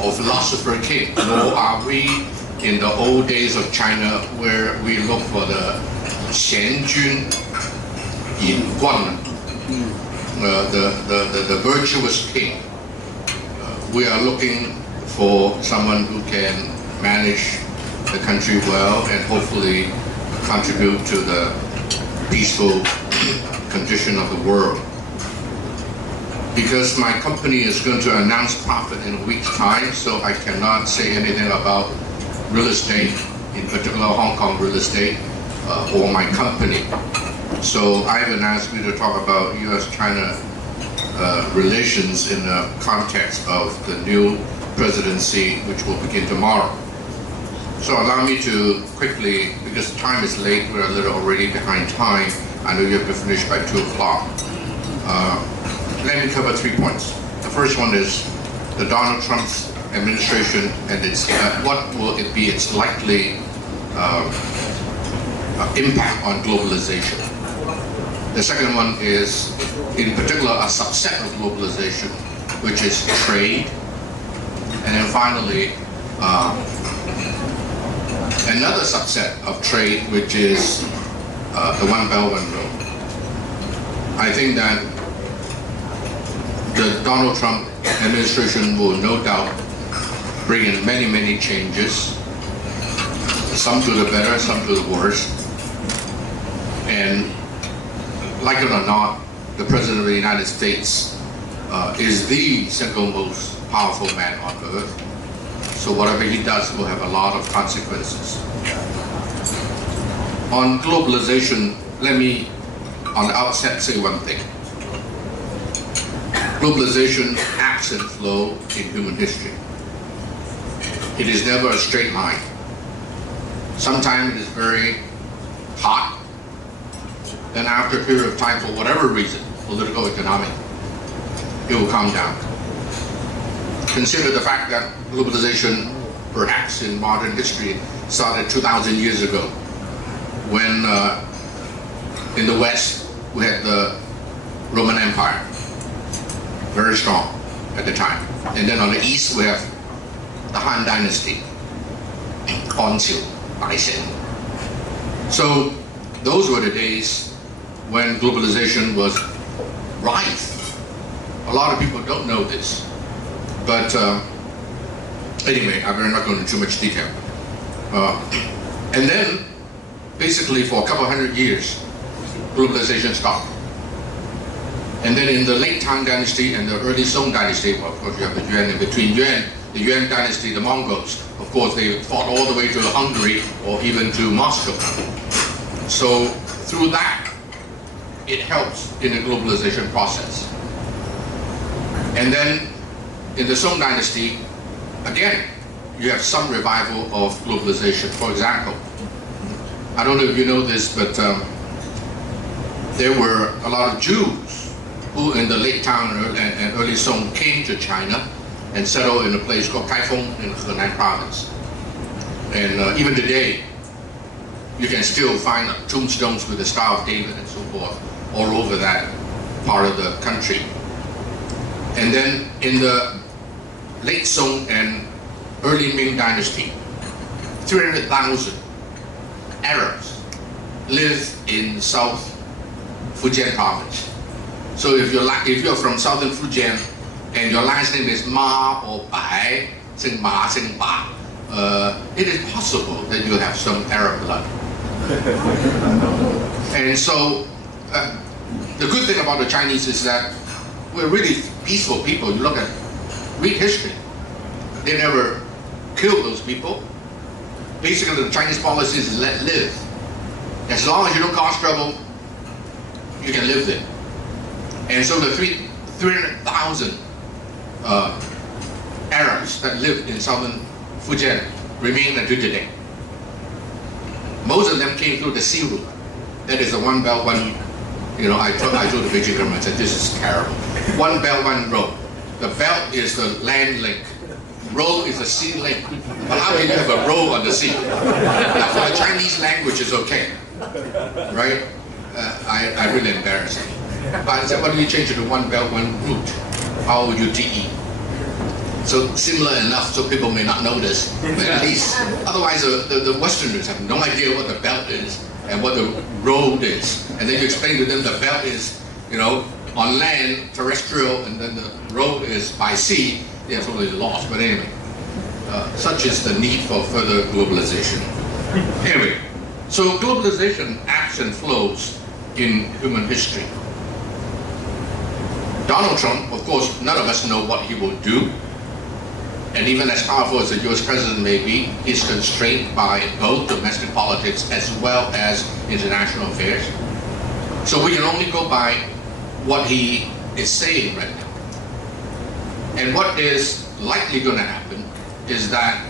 or philosopher king, nor are we in the old days of China where we look for the 贤君隐冠, the virtuous king. We are looking for someone who can manage the country well and hopefully contribute to the peaceful condition of the world. Because my company is going to announce profit in a week's time, so I cannot say anything about real estate, in particular Hong Kong real estate, or my company. So Ivan asked me to talk about U.S.-China relations in the context of the new presidency, which will begin tomorrow. So allow me to quickly, because time is late, we're a little already behind time. I know you have to finish by 2 o'clock. Let me cover 3 points. The first one is the Donald Trump's administration and its what will it be its likely impact on globalization. The second one is, in particular, a subset of globalization, which is trade. And then finally, another subset of trade, which is the One Belt, One Road. I think that the Donald Trump administration will no doubt bring in many, many changes, some to the better, some to the worse. And like it or not, the President of the United States is the single most powerful man on earth. So whatever he does will have a lot of consequences. On globalization, let me, on the outset, say one thing. Globalization ebbs and flows in human history. It is never a straight line. Sometimes it is very hot. Then after a period of time, for whatever reason, political, economic, it will calm down. Consider the fact that globalization, perhaps in modern history, started 2,000 years ago, when in the West we had the Roman Empire, very strong at the time. And then on the East we have the Han Dynasty, Conqiu, Daishen. So those were the days when globalization was rife. A lot of people don't know this. But anyway, I better not go into too much detail. And then, basically for a couple hundred years, globalization stopped. And then in the late Tang Dynasty and the early Song Dynasty, well, of course you have the Yuan, in between Yuan, the Yuan Dynasty, the Mongols, of course they fought all the way to Hungary or even to Moscow. So through that, it helps in the globalization process. And then in the Song Dynasty, again, you have some revival of globalization. For example, I don't know if you know this, but there were a lot of Jews who in the late Tang and early Song came to China and settled in a place called Kaifeng in Henan province. And even today, you can still find tombstones with the Star of David and so forth all over that part of the country. And then in the late Song and early Ming Dynasty, 300,000 Arabs live in South Fujian province. So if you're from southern Fujian and your last name is Ma or Bai, Sing Ma, Sing Ba, it is possible that you have some Arab blood. And so the good thing about the Chinese is that we're really peaceful people. You read history. They never killed those people. Basically, the Chinese policy is let live. As long as you don't cause trouble, you can live there. And so the 300,000 Arabs that live in southern Fujian remain until today. Most of them came through the Sea Route. That is the One Belt, One. I told the Beijing government, I said, this is terrible. One Belt, One Road. The belt is the land link. Road is the sea link. But how can you have a road on the sea? Now, for the Chinese language, it's okay, right? I really embarrassed me. But I said, why don't you change it to One Belt, One Route? ROUTE. So similar enough, so people may not notice, but at least, otherwise the Westerners have no idea what the belt is and what the road is. And then you explain to them the belt is, you know, on land, terrestrial, and then the road is by sea. They're totally lost, but anyway. Such is the need for further globalization. Anyway, so globalization ebbs and flows in human history. Donald Trump, of course, none of us know what he will do. And even as powerful as the US president may be, he's constrained by both domestic politics as well as international affairs. So we can only go by what he is saying right now. And what is likely going to happen is that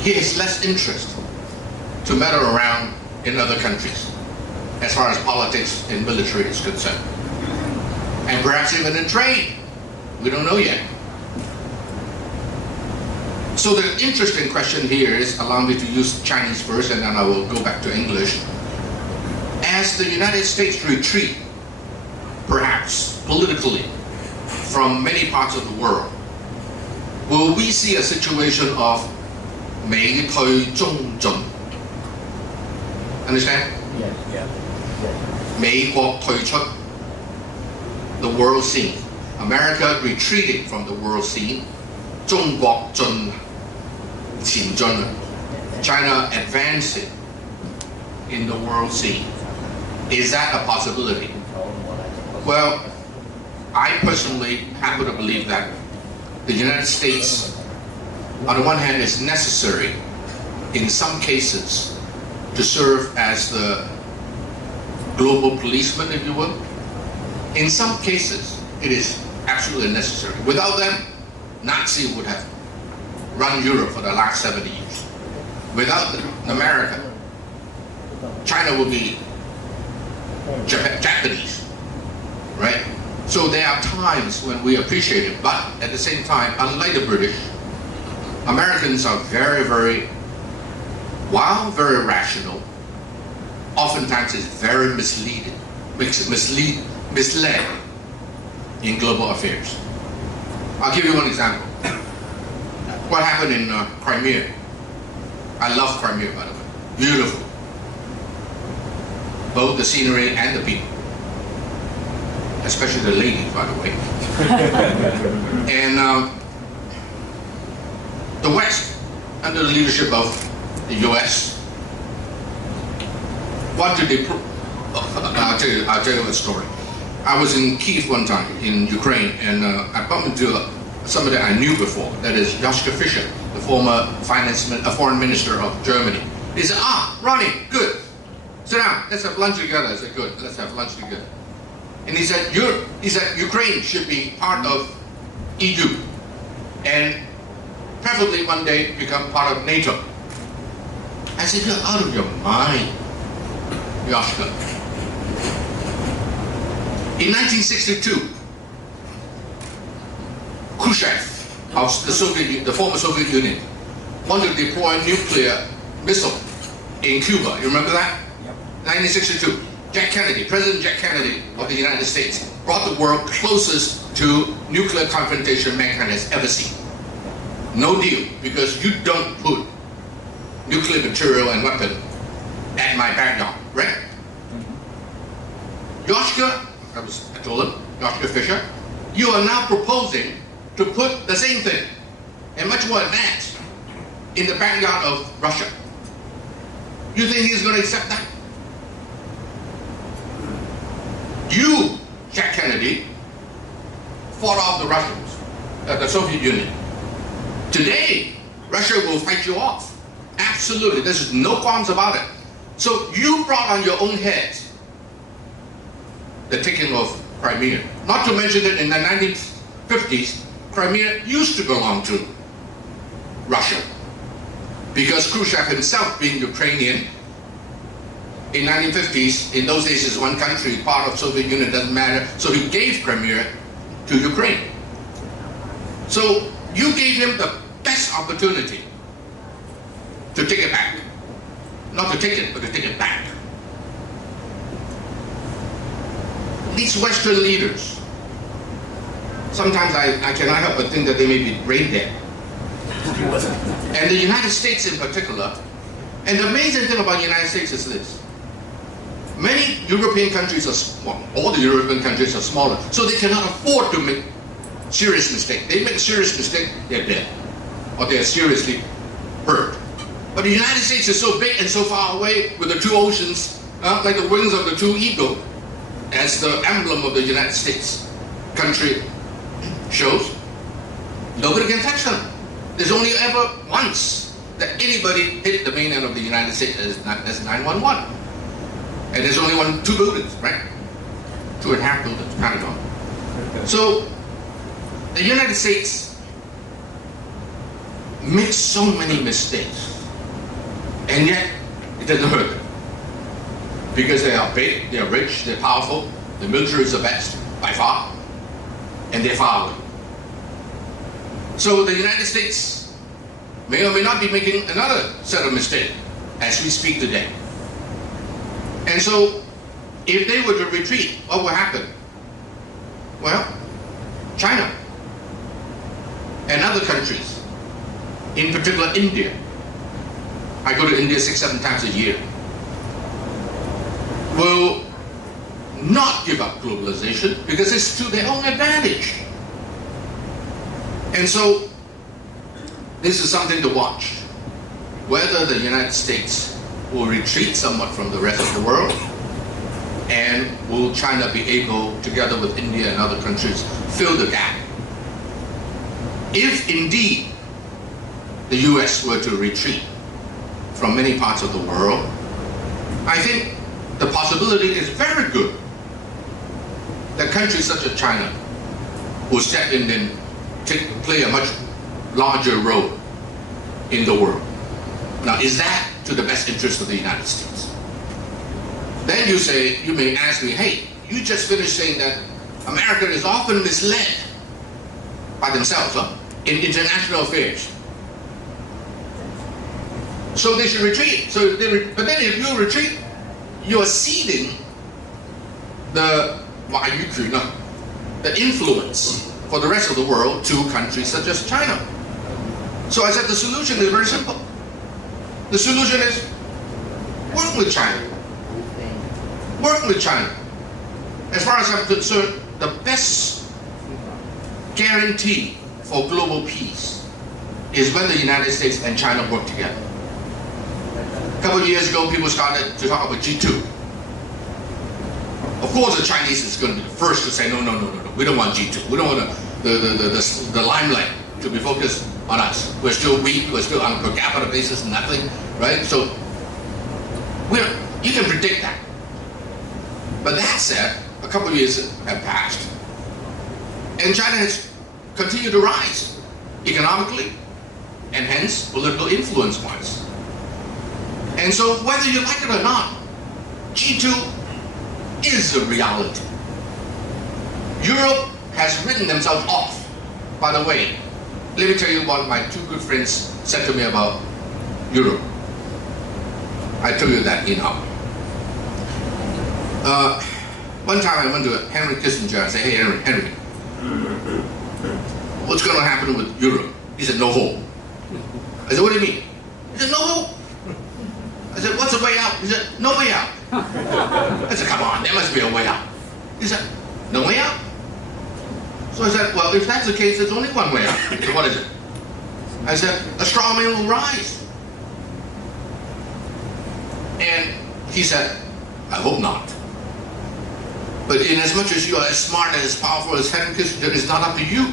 he has less interest to meddle around in other countries as far as politics and military is concerned. And perhaps even in trade. We don't know yet. So the interesting question here is, allow me to use Chinese first and then I will go back to English. As the United States retreat, perhaps politically, from many parts of the world, will we see a situation of 美退中進? Understand? Yes. Yeah. Yes. 美國退出 the world scene. America retreating from the world scene. 中國前進. China advancing in the world scene. Is that a possibility? Well, I personally happen to believe that the United States, on the one hand, is necessary in some cases to serve as the global policeman, if you will. In some cases, it is absolutely necessary. Without them, Nazi would have run Europe for the last 70 years. Without America, China would be Japanese, right? So there are times when we appreciate it, but at the same time, unlike the British, Americans are very, very, while very rational, oftentimes is very misleading, misled in global affairs. I'll give you one example. What happened in Crimea? I love Crimea, by the way. Beautiful. Both the scenery and the people. Especially the ladies, by the way. And the West, under the leadership of the US, wanted to I'll tell you a story. I was in Kiev one time in Ukraine, and I bumped into somebody I knew before. That is Joschka Fischer, the former foreign minister of Germany. He said, Ronnie, good. Sit down, let's have lunch together. I said, good, let's have lunch together. And he said, Ukraine should be part of EU, and preferably one day become part of NATO. I said, you're out of your mind, Joschka. In 1962, Khrushchev of the former Soviet Union wanted to deploy a nuclear missile in Cuba. You remember that? Yep. 1962. President Jack Kennedy of the United States brought the world closest to nuclear confrontation mankind has ever seen. No deal, because you don't put nuclear material and weapon at my backyard, right? Joschka, I told him, Joschka Fischer, you are now proposing to put the same thing, and much more advanced, in the backyard of Russia. You think he's going to accept that? You, Jack Kennedy, fought off the Russians, the Soviet Union. Today, Russia will fight you off. Absolutely, there's no qualms about it. So you brought on your own heads the taking of Crimea. Not to mention that in the 1950s, Crimea used to belong to Russia. Because Khrushchev himself, being Ukrainian, in 1950s, in those days it's one country, part of Soviet Union, doesn't matter, so he gave Crimea to Ukraine. So you gave him the best opportunity to take it back. Not to take it, but to take it back. These Western leaders sometimes I cannot help but think that they may be brain dead. And the United States in particular, and the amazing thing about the United States is this. Many European countries are small, all the European countries are smaller, so they cannot afford to make serious mistakes. They make a serious mistake, they're dead, or they're seriously hurt. But the United States is so big and so far away with the two oceans, like the wings of the two eagles, as the emblem of the United States country shows. Nobody can touch them. There's only ever once that anybody hit the mainland of the United States as 9/11. And there's only two buildings, right? 2.5 buildings, Pentagon. So, the United States makes so many mistakes, and yet it doesn't hurt them. Because they are big, they are rich, they're powerful, the military is the best, by far, and they're far away. So the United States may or may not be making another set of mistakes as we speak today. And so, if they were to retreat, what would happen? Well, China and other countries, in particular India. I go to India 6-7 times a year. Will not give up globalization because it's to their own advantage. And so, this is something to watch. Whether the United States will retreat somewhat from the rest of the world, and will China be able, together with India and other countries, fill the gap? If indeed the US were to retreat from many parts of the world, I think the possibility is very good that countries such as China will step in and play a much larger role in the world. Now, is that to the best interest of the United States? Then you may ask me, hey, you just finished saying that America is often misled by themselves in international affairs. So they should retreat. But then if you retreat, you're ceding the influence for the rest of the world to countries such as China. So I said the solution is very simple. The solution is work with China. Work with China. As far as I'm concerned, the best guarantee for global peace is when the United States and China work together. A couple of years ago, people started to talk about G2. Of course, the Chinese is going to be the first to say, no, we don't want G2. We don't want the limelight to be focused on us. We're still weak, we're still on a per capita basis, nothing, right? So, you can predict that. But that said, a couple of years have passed, and China has continued to rise economically, and hence political influence-wise. And so, whether you like it or not, G2 is a reality. Europe has written themselves off. By the way, let me tell you what my two good friends said to me about Europe. I told you that, one time I went to Henry Kissinger and said, hey, Henry, what's going to happen with Europe? He said, no hope. I said, what do you mean? He said, no hope. I said, what's the way out? He said, no way out. I said, come on, there must be a way out. He said, no way out? So I said, well, if that's the case, there's only one way out. He said, what is it? I said, a straw man will rise. And he said, I hope not. But in as much as you are as smart and as powerful as Henry Kissinger, it's not up to you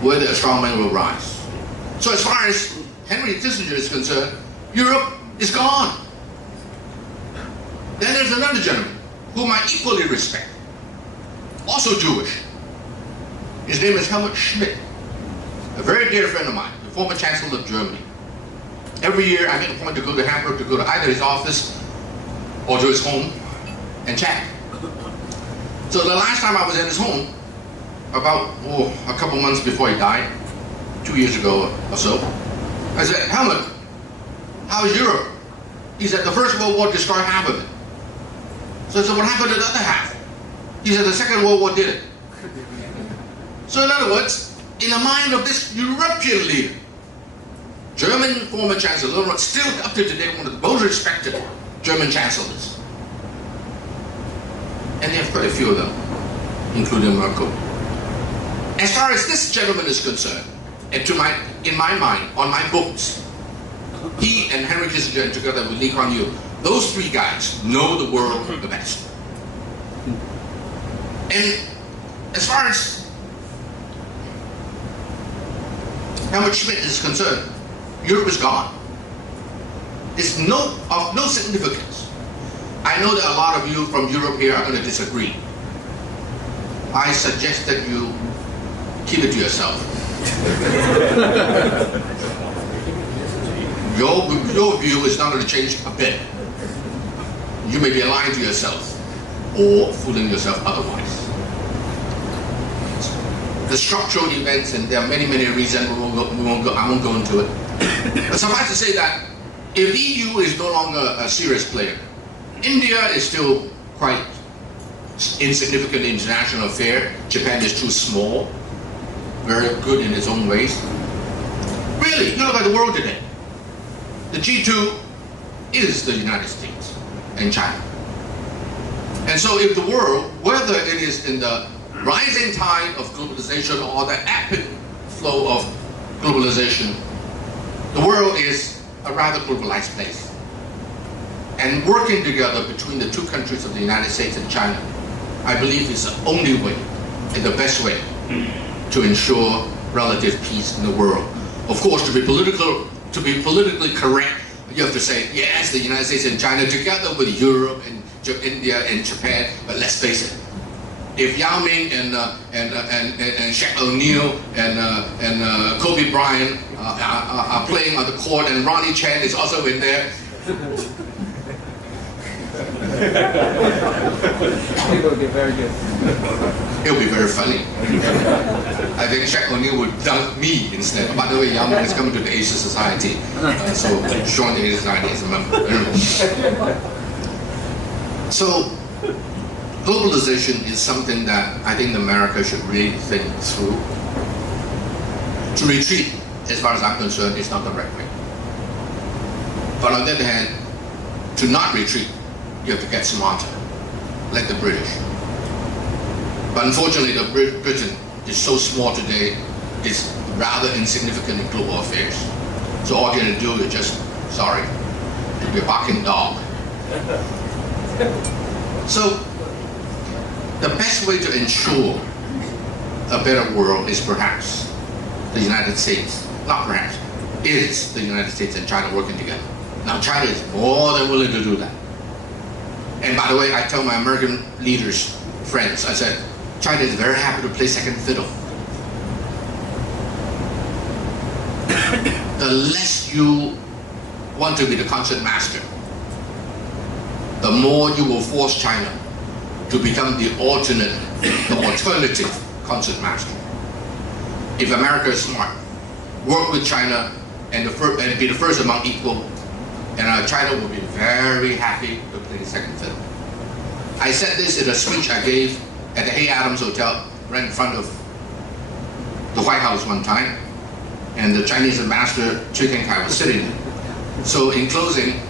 whether a strong man will rise. So as far as Henry Kissinger is concerned, Europe is gone. Then there's another gentleman whom I equally respect, also Jewish. His name is Helmut Schmidt, a very dear friend of mine, the former Chancellor of Germany. Every year I make a point to go to Hamburg, to go to either his office or to his home and chat. So the last time I was at his home, about a couple months before he died, 2 years ago or so, I said, Helmut, how is Europe? He said, the First World War destroyed half of it. So I said, what happened to the other half? He said, the Second World War did it. So in other words, in the mind of this European leader, German former Chancellor, still up to today one of the most respected German chancellors. And they have quite a few of them, including Merkel. As far as this gentleman is concerned, and in my mind, on my books, he and Henry Kissinger, and together with Lee Kuan Yew, those three guys know the world the best. And as far as Helmut Schmidt is concerned, Europe is gone. It's of no significance. I know that a lot of you from Europe here are going to disagree. I suggest that you keep it to yourself. Your view is not going to change a bit. You may be lying to yourself or fooling yourself otherwise. The structural events, and there are many reasons, I won't go into it. But suffice to say that if the EU is no longer a serious player, India is still quite insignificant international affair. Japan is too small, very good in its own ways. Really, you look at the world today. The G2 is the United States and China. And so if the world, whether it is in the rising tide of globalization or the epic flow of globalization, the world is a rather globalized place. And working together between the two countries of the United States and China, I believe is the only way and the best way to ensure relative peace in the world. Of course, to be politically correct, you have to say, yes, the United States and China together with Europe and India and Japan, but let's face it, if Yao Ming and Shaq O'Neal and Kobe Bryant are playing on the court and Ronnie Chan is also in there, it will be very good. It'll be very funny. I think Shaq O'Neal would dunk me instead. By the way, Yao Ming is coming to the Asia Society, so join the Asia Society as a member. So, globalization is something that I think America should really think through. To retreat, as far as I'm concerned, is not the right way. But on the other hand, to not retreat, you have to get smarter, like the British. But unfortunately, Britain is so small today, it's rather insignificant in global affairs. So all you're going to do is just, sorry, to be a barking dog. So, the best way to ensure a better world is perhaps the United States, not perhaps, is the United States and China working together. Now China is more than willing to do that. And by the way, I tell my American leaders, friends, I said, China is very happy to play second fiddle. The less you want to be the concert master, the more you will force China to become the alternative concert master. If America is smart, work with China and be the first among equal, and China will be very happy to play the second fiddle. I said this in a speech I gave at the Hay Adams Hotel, right in front of the White House one time, and the Chinese ambassador CRECCHKI was sitting there. So in closing,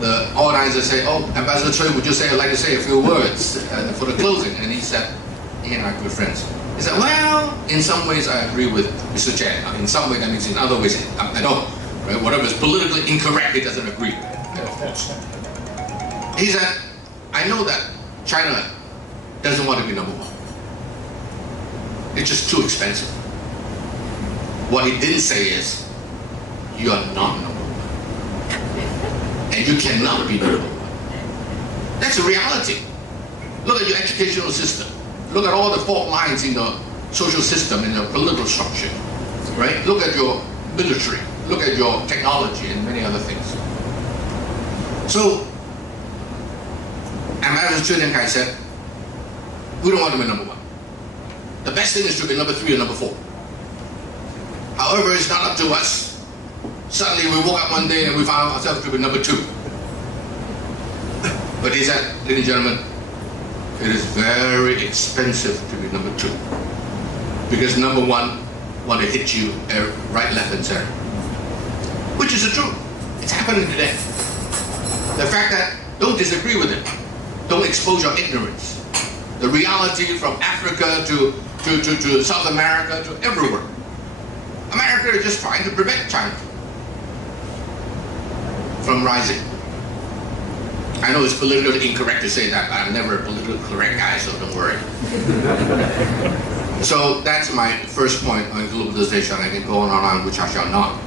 the organizer said, "Oh, Ambassador Choi, would you like to say a few words for the closing?" And he said, he and I are good friends. He said, "Well, in some ways I agree with Mr. Chen. In some ways that means in other ways I don't. Right? Whatever is politically incorrect, he doesn't agree." He said, "I know that China doesn't want to be number one. It's just too expensive. What he didn't say is, you are not number one. And you cannot be number one." That's a reality. Look at your educational system. Look at all the fault lines in the social system, in the political structure. Right? Look at your military. Look at your technology and many other things. So, Ambassador CRECCHKI said, we don't want to be number one. The best thing is to be number 3 or number 4. However, it's not up to us. Suddenly we woke up one day and we found ourselves to be number 2. But he said, ladies and gentlemen, it is very expensive to be number 2. Because number one, want to hit you right, left, and center. Which is the truth. It's happening today. The fact that don't disagree with it. Don't expose your ignorance. The reality from Africa to South America to everywhere. America is just trying to prevent China from rising. I know it's politically incorrect to say that, but I'm never a politically correct guy, so don't worry. So that's my first point on globalization. I can go on and on, which I shall not.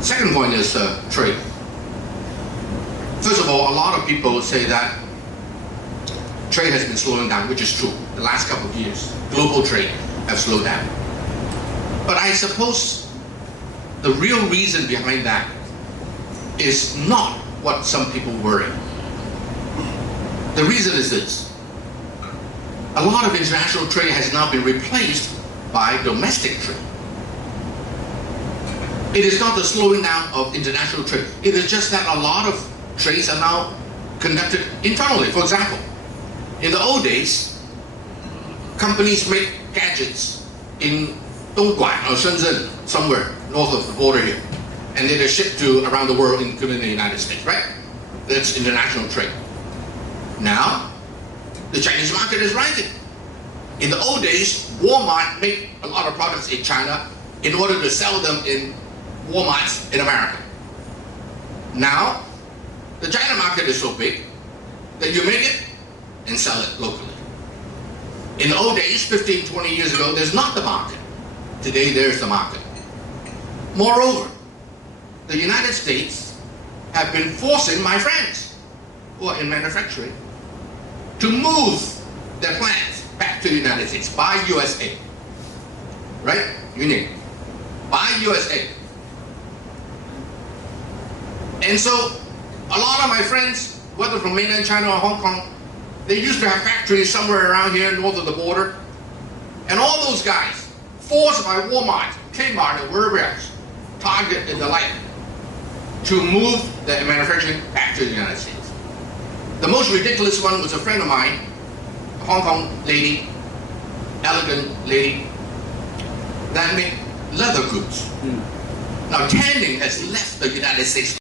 Second point is trade. First of all, a lot of people say that trade has been slowing down, which is true. The last couple of years, global trade has slowed down. But I suppose the real reason behind that is not what some people worry. The reason is this. A lot of international trade has now been replaced by domestic trade. It is not the slowing down of international trade. It is just that a lot of trades are now conducted internally. For example, in the old days, companies make gadgets in Dongguan or Shenzhen, somewhere north of the border here, and then they're shipped to around the world, including the United States, right? That's international trade. Now, the Chinese market is rising. In the old days, Walmart made a lot of products in China in order to sell them in Walmarts in America. Now, the China market is so big that you make it and sell it locally. In the old days, 15, 20 years ago, there's not the market. Today, there's the market. Moreover, the United States have been forcing my friends who are in manufacturing to move their plants back to the United States. Buy USA. Right? You need it. Buy USA. And so, a lot of my friends, whether from mainland China or Hong Kong, they used to have factories somewhere around here north of the border. And all those guys, forced by Walmart, Kmart, and wherever else, Target and the like, to move their manufacturing back to the United States. The most ridiculous one was a friend of mine, a Hong Kong lady, elegant lady, that made leather goods. Now tanning has left the United States